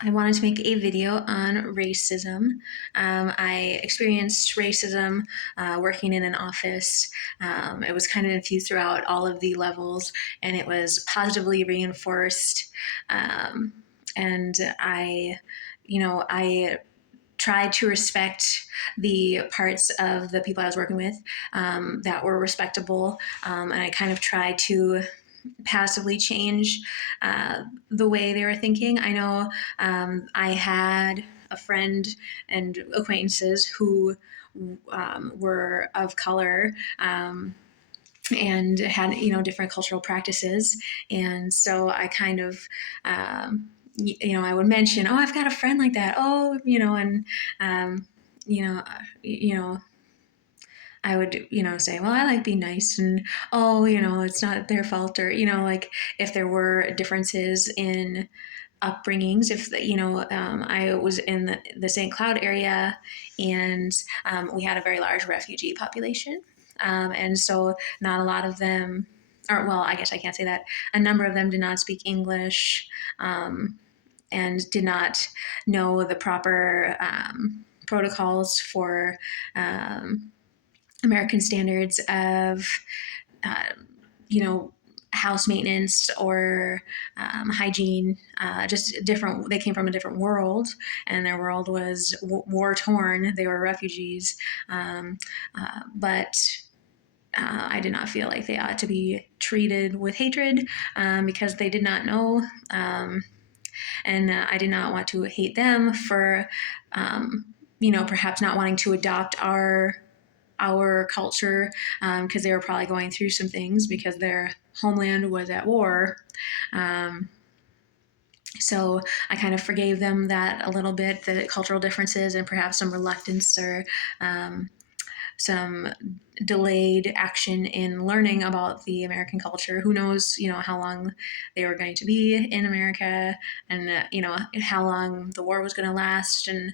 I wanted to make a video on racism. I experienced racism working in an office. It was kind of infused throughout all of the levels, and it was positively reinforced. Um, and I tried to respect the parts of the people I was working with that were respectable, and I kind of tried to passively change the way they were thinking. I know I had a friend and acquaintances who were of color. And had different cultural practices, and so I kind of I would mention, oh, I've got a friend like that, oh, and um, you know you know I would, say, well, I like being nice, and oh, it's not their fault, or like if there were differences in upbringings. If I was in the St. Cloud area, and we had a very large refugee population, and so not a lot of them, or well, I guess I can't say that. A number of them did not speak English, and did not know the proper protocols for. American standards of, uh, you know, house maintenance or hygiene, just different. They came from a different world, and their world was war torn. They were refugees, but I did not feel like they ought to be treated with hatred because they did not know. And I did not want to hate them for, perhaps not wanting to adopt our culture because they were probably going through some things because their homeland was at war. Um, so I kind of forgave them that a little bit, the cultural differences and perhaps some reluctance or um, some delayed action in learning about the American culture. Who knows, how long they were going to be in America, and how long the war was going to last, and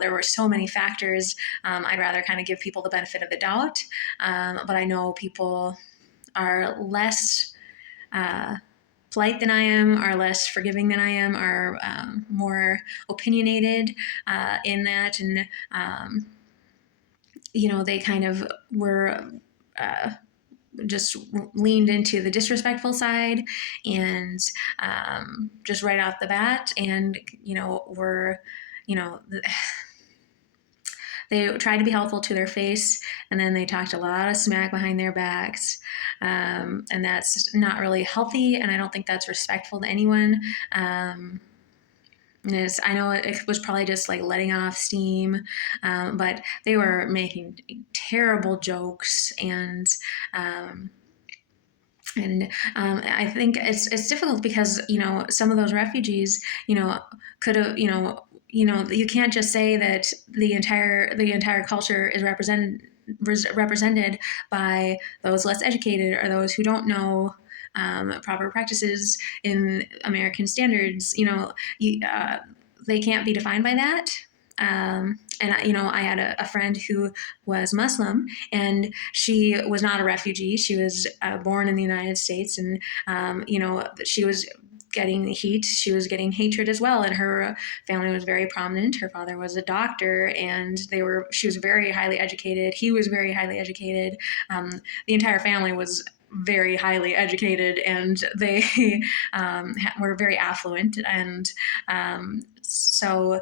there were so many factors. I'd rather kind of give people the benefit of the doubt, but I know people are less. Polite than I am, are less forgiving than I am, are more opinionated in that, and they kind of were uh, just leaned into the disrespectful side, and just right off the bat, and were you know they tried to be helpful to their face, and then they talked a lot of smack behind their backs, and that's not really healthy, and I don't think that's respectful to anyone. I know it was probably just like letting off steam, but they were making terrible jokes, um, and I think it's difficult because some of those refugees could have you can't just say that the entire culture is represented by those less educated or those who don't know proper practices in American standards. They can't be defined by that. And I had a friend who was Muslim, and she was not a refugee. She was born in the United States, and she was getting heat. She was getting hatred as well, and her family was very prominent. Her father was a doctor, and she was very highly educated. He was very highly educated. The entire family was very highly educated, and they were very affluent, and so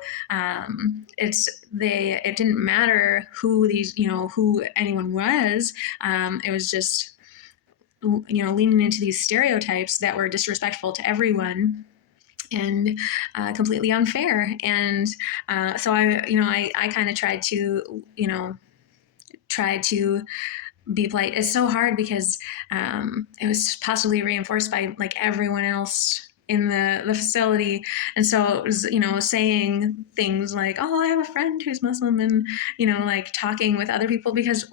it didn't matter who anyone was. It was just leaning into these stereotypes that were disrespectful to everyone, and completely unfair. And so I kind of tried to be polite. It's so hard because it was possibly reinforced by like everyone else in the facility, and so it was saying things like, oh, I have a friend who's Muslim, and like talking with other people, because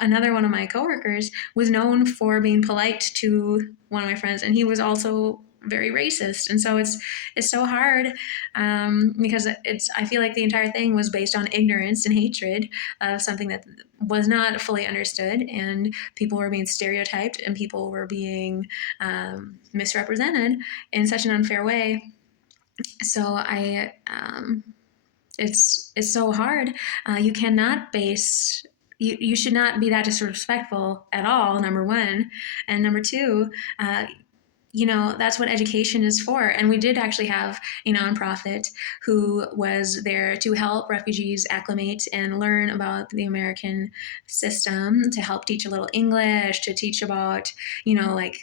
another one of my coworkers was known for being polite to one of my friends, and he was also very racist. And so it's so hard, because I feel like the entire thing was based on ignorance and hatred of something that was not fully understood, and people were being stereotyped, and people were being misrepresented in such an unfair way. So it's so hard. You cannot base. You should not be that disrespectful at all. Number one, and number two, uh, that's what education is for. And we did actually have a nonprofit who was there to help refugees acclimate and learn about the American system, to help teach a little English, to teach about, like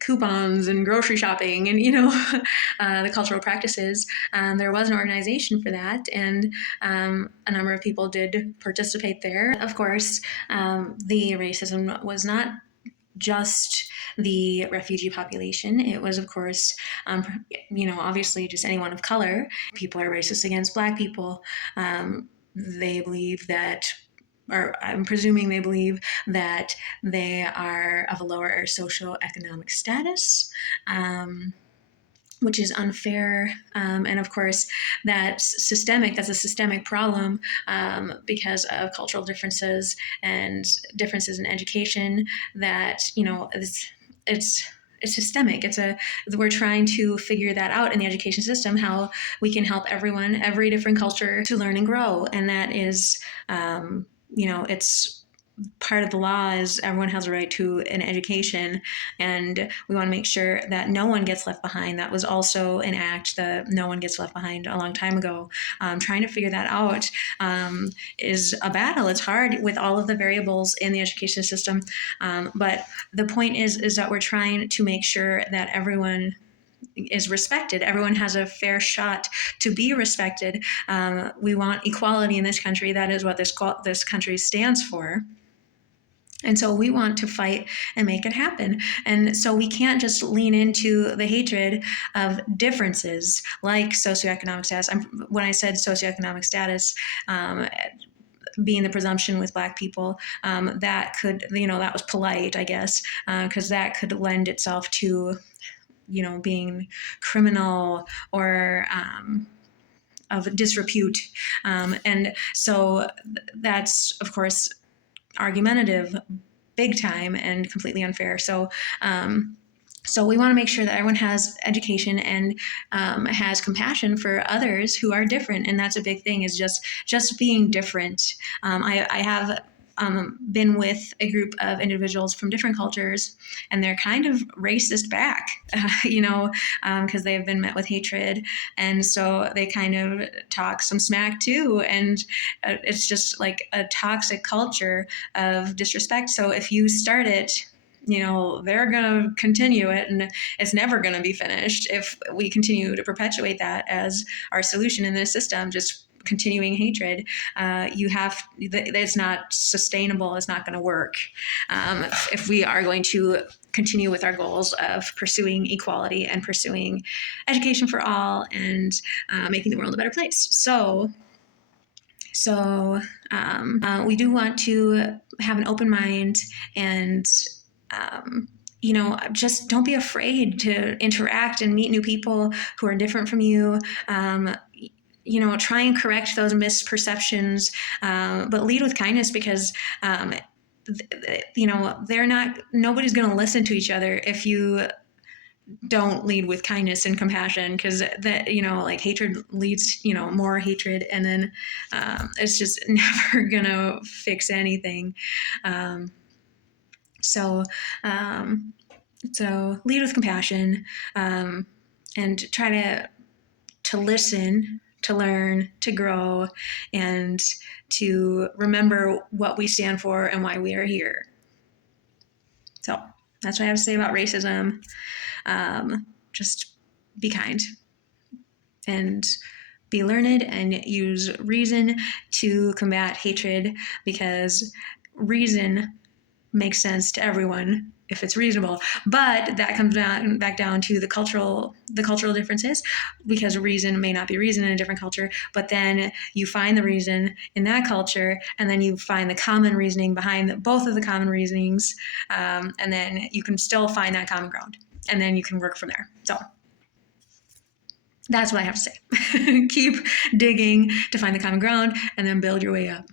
coupons and grocery shopping and the cultural practices. There was an organization for that, and a number of people did participate there. Of course, the racism was not just the refugee population. It was, of course, obviously just anyone of color. People are racist against Black people. They believe that, or I'm presuming they believe that they are of a lower socioeconomic status. Which is unfair. And of course, that's a systemic problem, because of cultural differences and differences in education that, it's systemic. We're trying to figure that out in the education system, how we can help everyone, every different culture, to learn and grow. And that is, it's part of the law is everyone has a right to an education, and we want to make sure that no one gets left behind. That was also an act, the No One Gets Left Behind, a long time ago. Trying to figure that out is a battle. It's hard with all of the variables in the education system, but the point is that we're trying to make sure that everyone is respected. Everyone has a fair shot to be respected. We want equality in this country. That is what this country stands for. And so we want to fight and make it happen. And so we can't just lean into the hatred of differences like socioeconomic status. When I said socioeconomic status, being the presumption with Black people, that could, that was polite, I guess, because that could lend itself to, being criminal or of disrepute. And so that's, of course, argumentative, big time, and completely unfair. So we want to make sure that everyone has education and has compassion for others who are different, and that's a big thing. Is just being different. I have been with a group of individuals from different cultures, and they're kind of racist back, because they have been met with hatred, and so they kind of talk some smack too, and it's just like a toxic culture of disrespect. So if you start it, they're going to continue it, and it's never going to be finished if we continue to perpetuate that as our solution in this system, just continuing hatred. It's not sustainable. It's not going to work if we are going to continue with our goals of pursuing equality and pursuing education for all and making the world a better place. So we do want to have an open mind and just don't be afraid to interact and meet new people who are different from you. Try and correct those misperceptions, but lead with kindness, because nobody's going to listen to each other if you don't lead with kindness and compassion, because hatred leads more hatred, and then it's just never gonna fix anything. So lead with compassion, and try to listen, to learn, to grow, and to remember what we stand for and why we are here. So that's what I have to say about racism. Just be kind and be learned and use reason to combat hatred, because reason makes sense to everyone if it's reasonable. But that comes back down to the cultural differences, because reason may not be reason in a different culture, but then you find the reason in that culture, and then you find the common reasoning behind both of the common reasonings, and then you can still find that common ground, and then you can work from there. So that's what I have to say. Keep digging to find the common ground, and then build your way up.